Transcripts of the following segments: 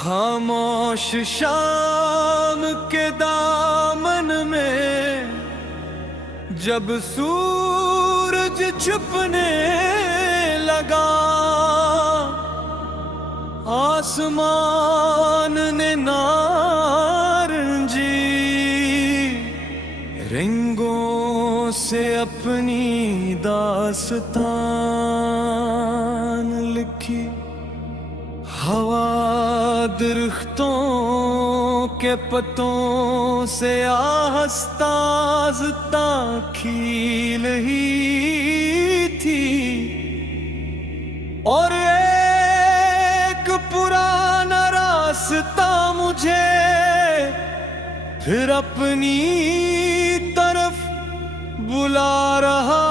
खामोश शाम के दामन में जब सूरज छुपने लगा, आसमान ने नारंगी रंगों से अपनी दास्तान लिखी। हवा दरख्तों के पत्तों से आहिस्ता आहिस्ता खिल ही थी, और एक पुराना रास्ता मुझे फिर अपनी तरफ बुला रहा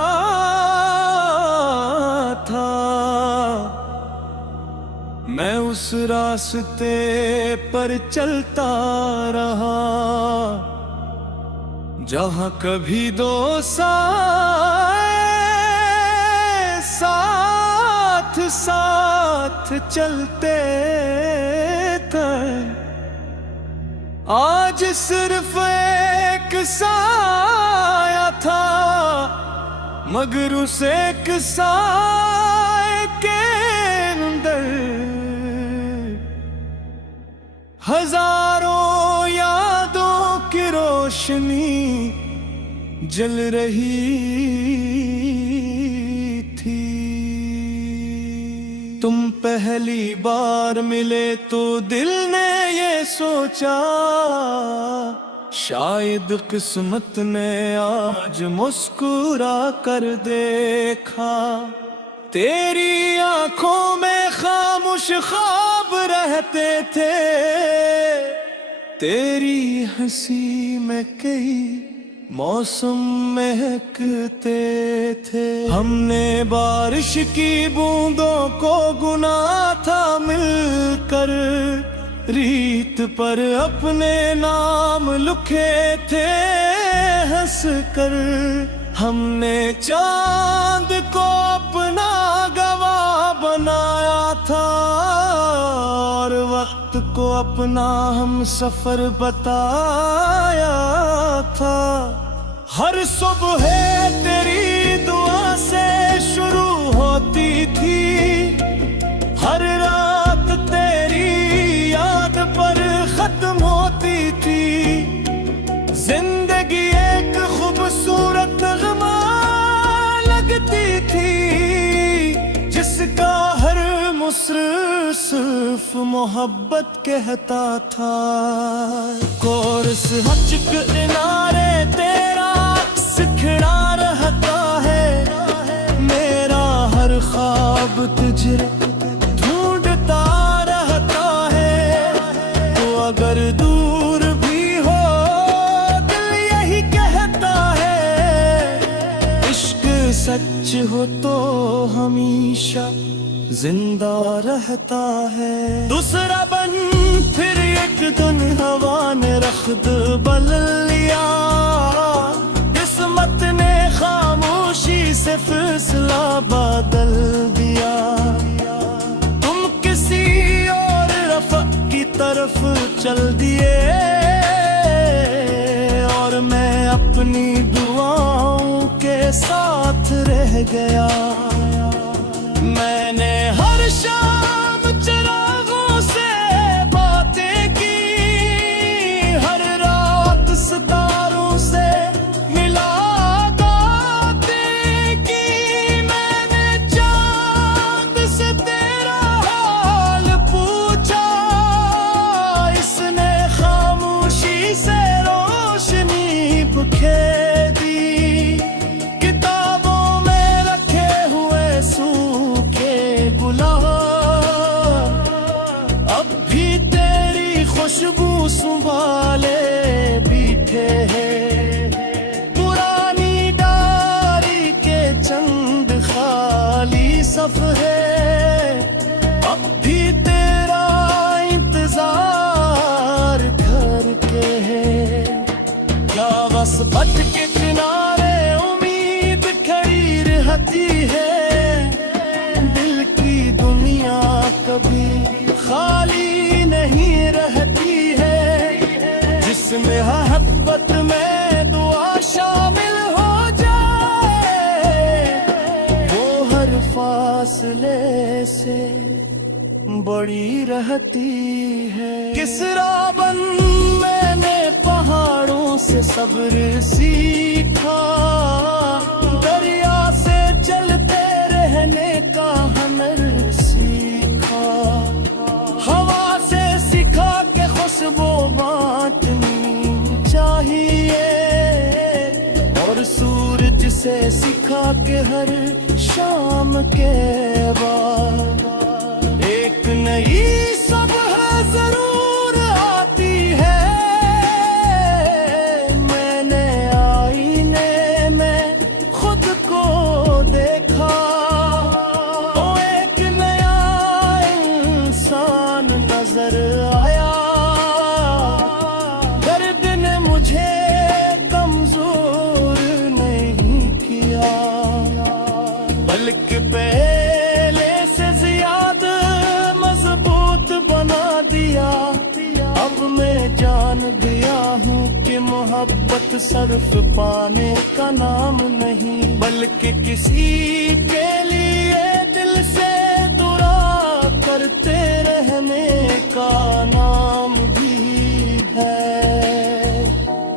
था। मैं उस रास्ते पर चलता रहा जहां कभी दो साथ साथ चलते थे। आज सिर्फ एक साया था, मगर उस एक साए के अंदर हजारों यादों की रोशनी जल रही थी। तुम पहली बार मिले तो दिल ने ये सोचा, शायद किस्मत ने आज मुस्कुरा कर देखा। तेरी आंखों में खामोश ख्वाब रहते थे, तेरी हंसी में कई मौसम महकते थे। हमने बारिश की बूंदों को गुना था मिलकर, रीत पर अपने नाम लिखे थे हंसकर। हमने चांद को अपना गवाह बनाया था, और वक्त को अपना हम सफर बताया था। हर सुबह तेरी दुआ से शुरू होती थी, हर रात तेरी याद पर खत्म होती थी। जिंदगी एक खूबसूरत गमा लगती थी, जिसका हर मुस्र सिर्फ मोहब्बत कहता था। कोर्स हचक इनारे तेरा सिखड़ा रहता है, मेरा हर ख्वाब तुझे ढूंढता रहता है। तो अगर दूर भी हो दिल यही कहता है, इश्क सच हो तो हमेशा जिंदा रहता है। दूसरा बन फिर एक दिन हवा ने रख्त बदल लिया, किस्मत ने खामोशी से फैसला बदल दिया। तुम किसी और रफ़ की तरफ चल दिए, और मैं अपनी दुआओं के साथ रह गया। मैंने हर शाम चिरागों से बातें की, हर रात सितारों से मुलाकातें की। मैंने चांद से तेरा हाल पूछा, इसने खामोशी से रोशनी बुखेरी। किताबों में रखे हुए नहीं रहती है, जिसमें मोहब्बत में दुआ शामिल हो जाए, वो हर फासले से बड़ी रहती है। किस राबन मैंने पहाड़ों से सब्र सीखा, दरिया से चलते रहने का हुनर सीखा, हवा से सीखा के खुशबू बांटनी चाहिए, और सूरज से सीखा के हर शाम के बाद एक नई सुबह जरूर आती है। मैंने आईने में खुद को देखा, तो एक नया इंसान नजर आया। दर्द ने मुझे कमजोर नहीं किया, बल्कि पहले से ज्यादा मजबूत बना दिया। अब मैं जान गया हूँ कि मोहब्बत सिर्फ पाने का नाम नहीं, बल्कि किसी के लिए दिल से दुआ करते रहने का नाम भी है।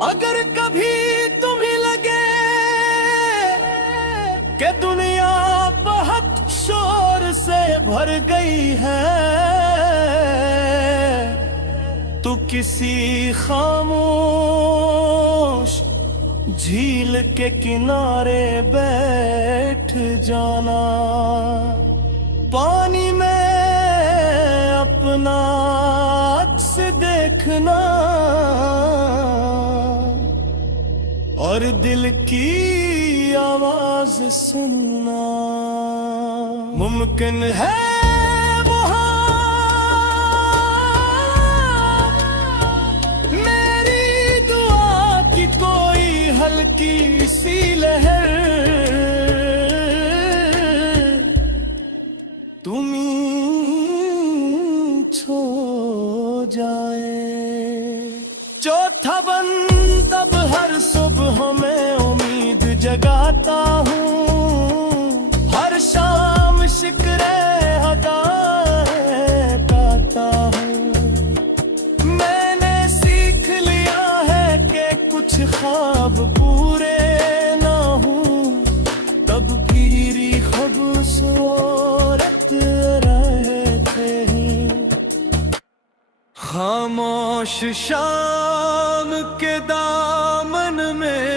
अगर कभी तुम्हें लगे कि दुनिया बहुत शोर से भर गई है, तो किसी खामोश झील के किनारे बैठ जाना, पानी में अपना अक्स देखना, और दिल की आवाज सुनना। मुमकिन है हल्की सी लहर तुम्हें छो जाए। चौथा बंद तब हर सुबह में उम्मीद जगाता हूँ, हर शाम शिकरे हदाएं गाता हूँ। मैंने सीख लिया है कि कुछ ख्वाब पूरे ना हूँ, तब भी खूबसूरत रहते हैं। खामोश शाम के दामन में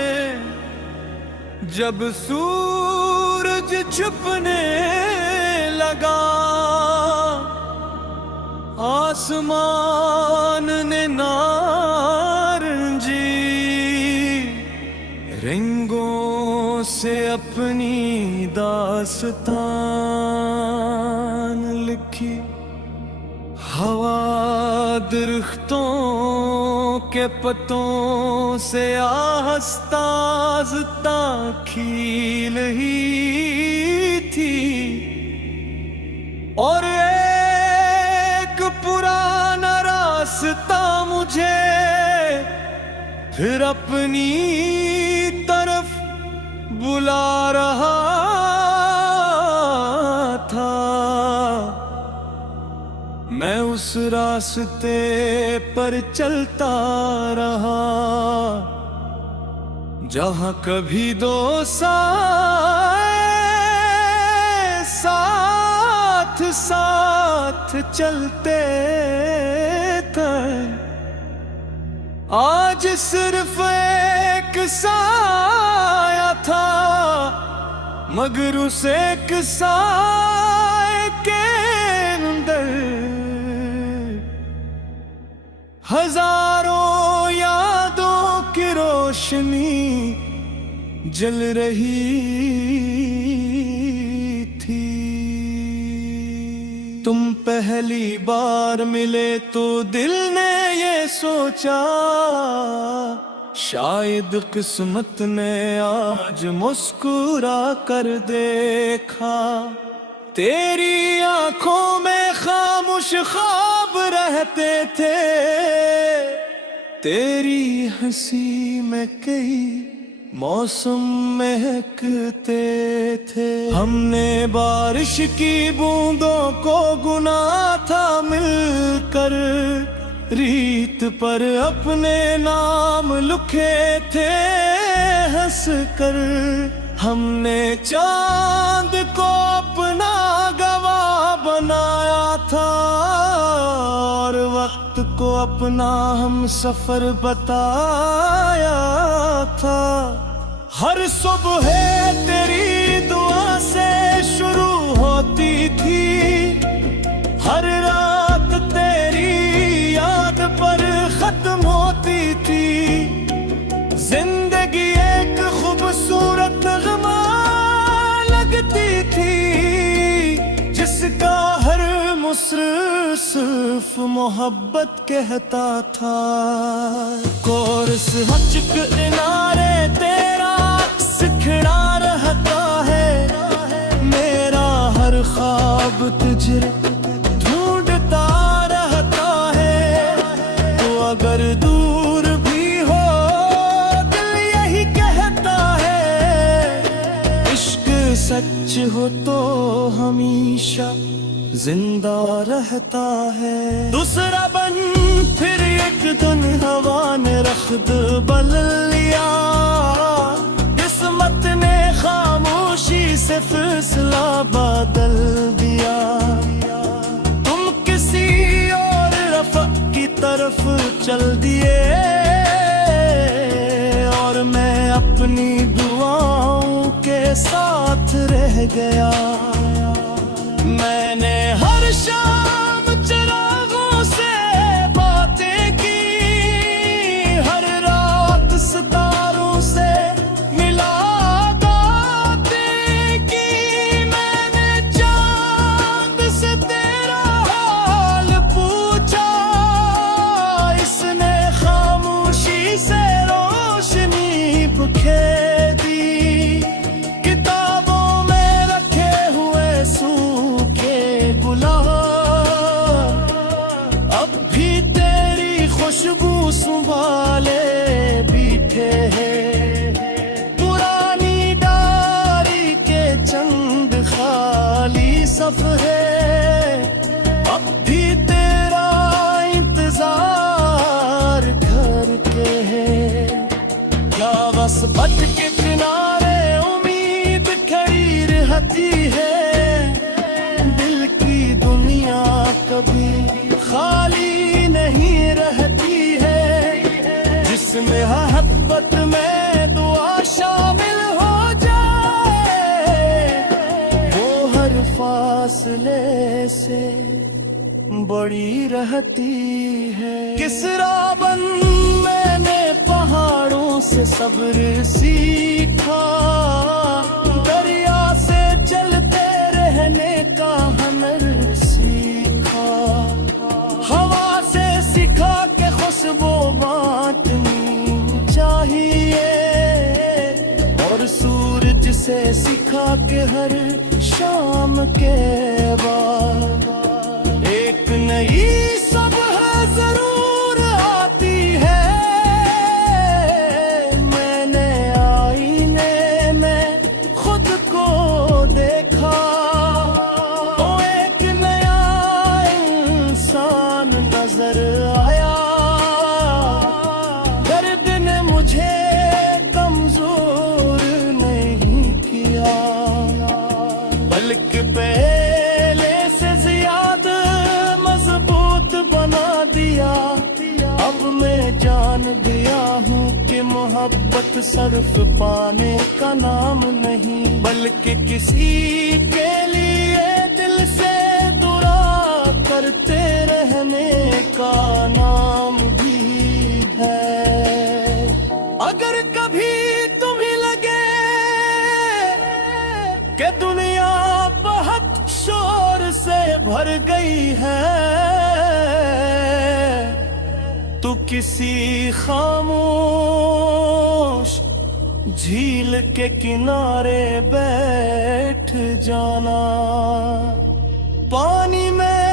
जब सूरज छुपने लगा, आसमान ने नारंगी रंगों से अपनी दास्तान लिखी। हवा दरख्तों के पत्तों से आहिस्ता आहिस्ता खिल ही थी, और एक पुराना रास्ता मुझे फिर अपनी तरफ बुला रहा था। मैं उस रास्ते पर चलता रहा जहां कभी दो साथ साथ चलते थे। आज सिर्फ एक साया था, मगर उस एक साए के अंदर हजारों यादों की रोशनी जल रही थी। तुम पहली बार मिले तो दिल ने ये सोचा, शायद किस्मत ने आज मुस्कुरा कर देखा। तेरी आंखों में खामोश ख्वाब रहते जाते थे, तेरी हंसी में कई मौसम महकते थे। हमने बारिश की बूंदों को गुना था मिलकर, रीत पर अपने नाम लिखे थे हंस कर। हमने चांद को अपना गवाह बनाया था, और वक्त को अपना हम सफर बताया था। हर सुबह तेरी दुआ से शुरू होती थी, हर रात तेरी याद पर खत्म होती थी। जिंदगी एक खूबसूरत नग़मा लगती थी, जिसका हर मुस्र सिर्फ मोहब्बत कहता था। कोर्स हचक किनारे तेरा सिखड़ा रहता है, मेरा हर ख्वाब तुझे ढूंढता रहता है। तो अगर दूर भी हो दिल यही कहता है, इश्क सच हो तो हमेशा जिंदा रहता है। दूसरा बन फिर एक दिन हवा ने रख्त बदल लिया, किस्मत ने खामोशी से फैसला बदल दिया। तुम किसी और रफ़ की तरफ चल दिए, और मैं अपनी दुआओं के साथ रह गया। मैंने हर शाम चिरागों से बातें की, हर रात सितारों से मुलाकातें की। मैंने चांद से तेरा हाल पूछा, इसने खामोशी से रोशनी बिखेरी। किताबों में रखे हुए सूखे गुलाब अब भी तेरी खुशबू संभाले बैठे हैं। पुरानी डायरी के चंद खाली सफ़े अब भी तेरा इंतजार करके है। क्या बस बच के किनारे उम्मीद खड़ी रहती है, दिल की दुनिया कभी खाली नहीं रहती है। जिसमें मोहब्बत में दुआ शामिल हो जाए, वो हर फासले से बड़ी रहती है। किस राबन मैंने पहाड़ों से सब्र सीखा, दरिया से चलते रहने का हुनर सीखा। हवा से सीखा के खुशबू बांटनी चाहिए, और सूरज से सीखा के हर शाम के बाद एक नई सुबह जरूर आती है। मैंने आईने में खुद को देखा, तो एक नया इंसान नजर आया। दर्द ने मुझे कमजोर नहीं किया, बल्कि पहले से ज्यादा मजबूत बना दिया। अब मैं जान गया हूँ कि मोहब्बत सिर्फ पाने का नाम नहीं, बल्कि किसी के लिए दिल से दुआ करते रहने का नाम भी है। अगर कभी तुम्हें लगे कि दुनिया बहुत शोर से भर गई है, तो किसी खामोश झील के किनारे बैठ जाना, पानी में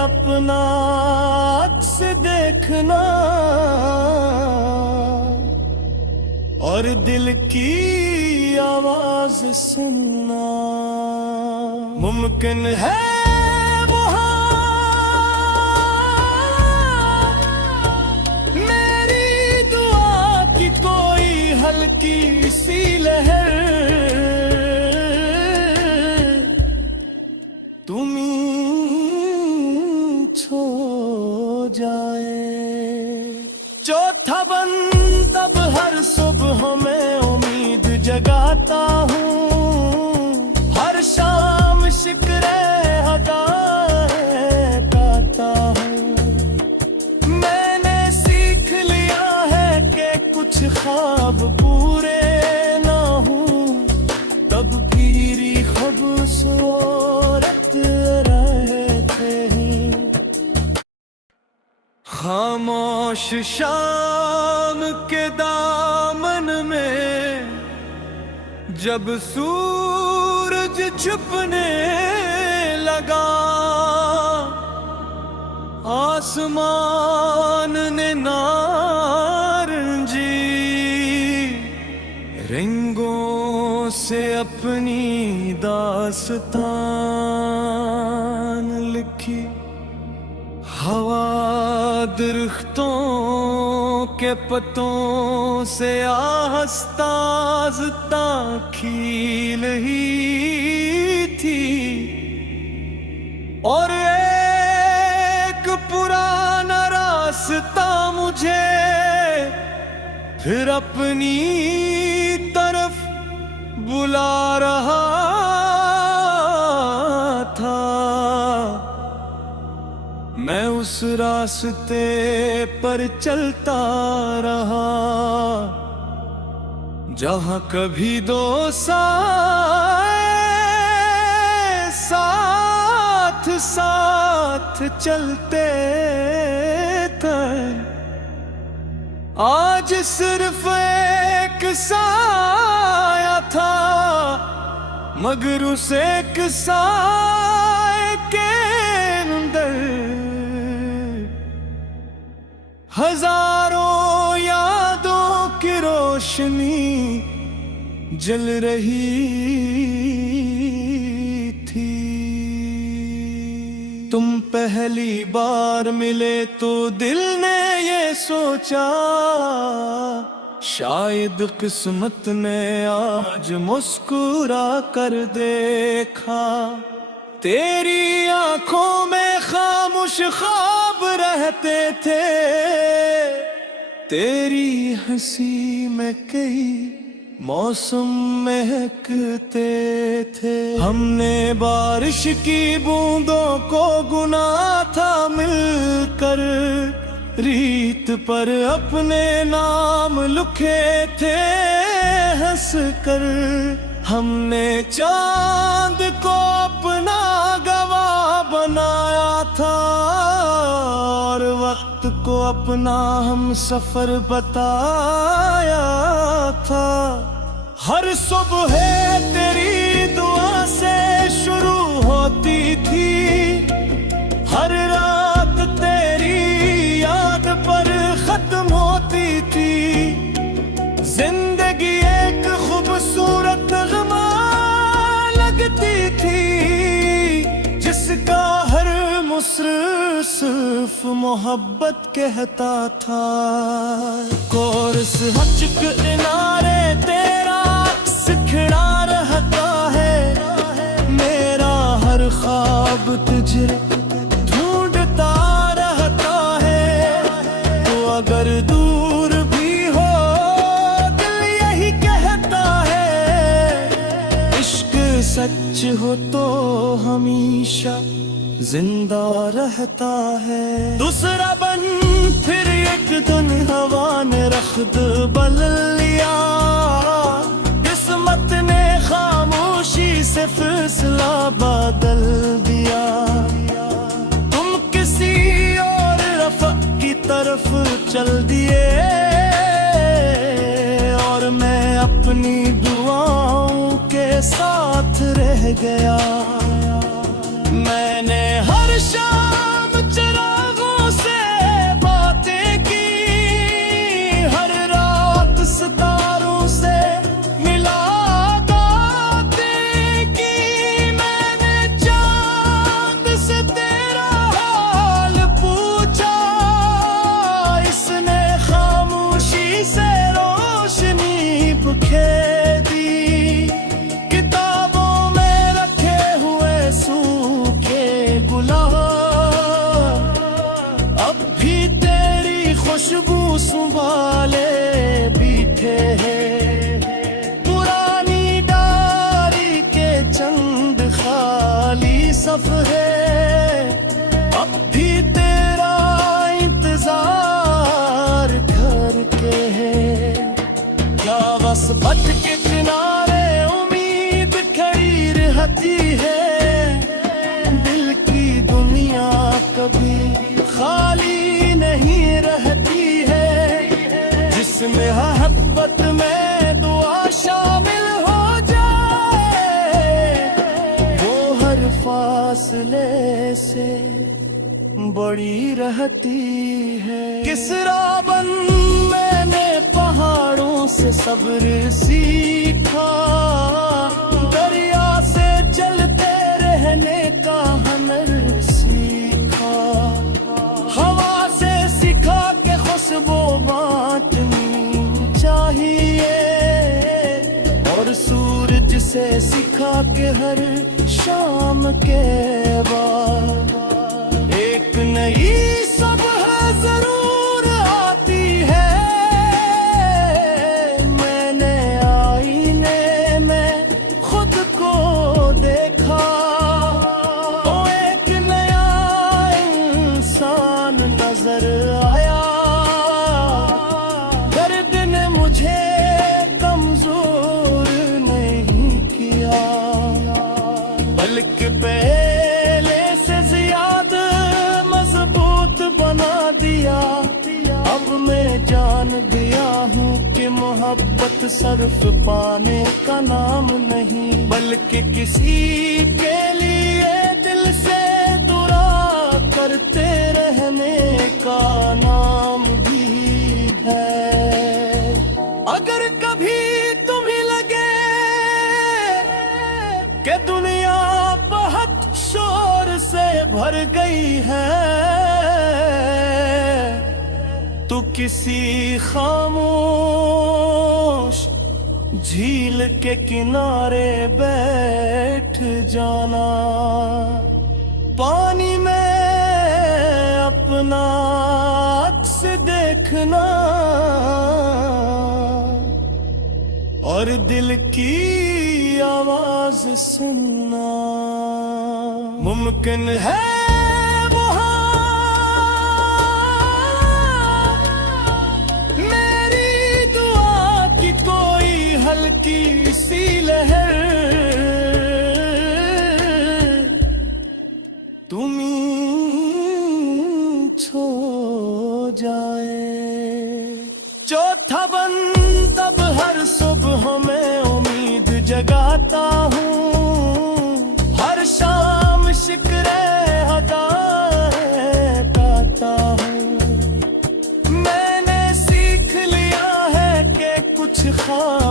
अपना अक्स देखना और दिल की आवाज सुनना मुमकिन है हल्की सी लहर तुम छो जाए। चौथा बंद अब हर सुबह में उम्मीद जगाता हूँ, हर शाम शिकरे हदाएं गाता हूँ। मैंने सीख लिया है कि कुछ ख्वाब पूरे ना हूँ, तब भी खूबसूरत रहते हैं। खामोश शाम के दामन में जब सूरज छुपने लगा, आसमान ने रंगों से अपनी दास्तान लिखी। हवा दरख्तों के पत्तों से आहिस्ता आहिस्ता खिल ही थी, और एक पुराना रास्ता मुझे फिर अपनी तरफ बुला रहा था। मैं उस रास्ते पर चलता रहा जहां कभी दो साथ साथ चलते थे। आज सिर्फ एक साया था, मगर उस एक साए के अंदर हजारों यादों की रोशनी जल रही थी। तुम पहली बार मिले तो दिल ने ये सोचा, शायद किस्मत ने आज मुस्कुरा कर देखा। तेरी आंखों में खामोश ख्वाब रहते थे, तेरी हंसी में कई मौसम महकते थे। हमने बारिश की बूंदों को गुना था मिलकर, रीत पर अपने नाम लिखे थे हंस कर। हमने चांद को अपना गवाह बनाया था, और वक्त को अपना हम सफर बताया था। हर सुबह तेरी दुआ से शुरू होती थी, हर रात तेरी याद पर खत्म होती थी। जिंदगी एक खूबसूरत गमा लगती थी, जिसका हर मुस्र सिर्फ मोहब्बत कहता था। कोर्स हज किनारे तेरा सिखड़ा रहता है, मेरा हर ख्वाब तुझे ढूंढता रहता है। तो अगर दूर भी हो दिल यही कहता है, इश्क सच हो तो हमेशा जिंदा रहता है। दूसरा बन फिर एक दिन हवा ने रख्त बदल लिया, किस्मत ने खामोशी से फैसला बदल दिया। तुम किसी और रफ़ा की तरफ चल दिए, और मैं अपनी दुआओं के साथ रह गया। मैंने हर शाम चिरागों इस मोहब्बत में दुआ शामिल हो जाए, वो हर फासले से बड़ी रहती है। किस राबन मैंने पहाड़ों से सब्र सीखा, दरिया से चलते रहने का हुनर सीखा, हवा से सीखा के खुशबू बांटनी चाहिए, और सूरज से सीखा के हर शाम के बाद एक नई सुबह जरूर आती है। मैंने आईने में खुद को देखा, तो एक नया इंसान नजर आया। दर्द ने मुझे कमजोर नहीं किया, बल्कि पहले से ज्यादा मजबूत बना दिया। अब मैं जान गया हूँ कि मोहब्बत सिर्फ पाने का नाम नहीं, बल्कि किसी के लिए दिल से दुआ करते रहने का नाम भी है। अगर कभी तुम्हें लगे कि दुनिया बहुत शोर से भर गई है, तो किसी खामोश झील के किनारे बैठ जाना, पानी में अपना अक्स देखना, और दिल की आवाज सुनना। मुमकिन है हल्की सी लहर तुम्हें छो जाए। चौथा बन तब हर सुबह में उम्मीद जगाता हूँ, हर शाम शिकरे हदाएं गाता हूँ। मैंने सीख लिया है कि कुछ खास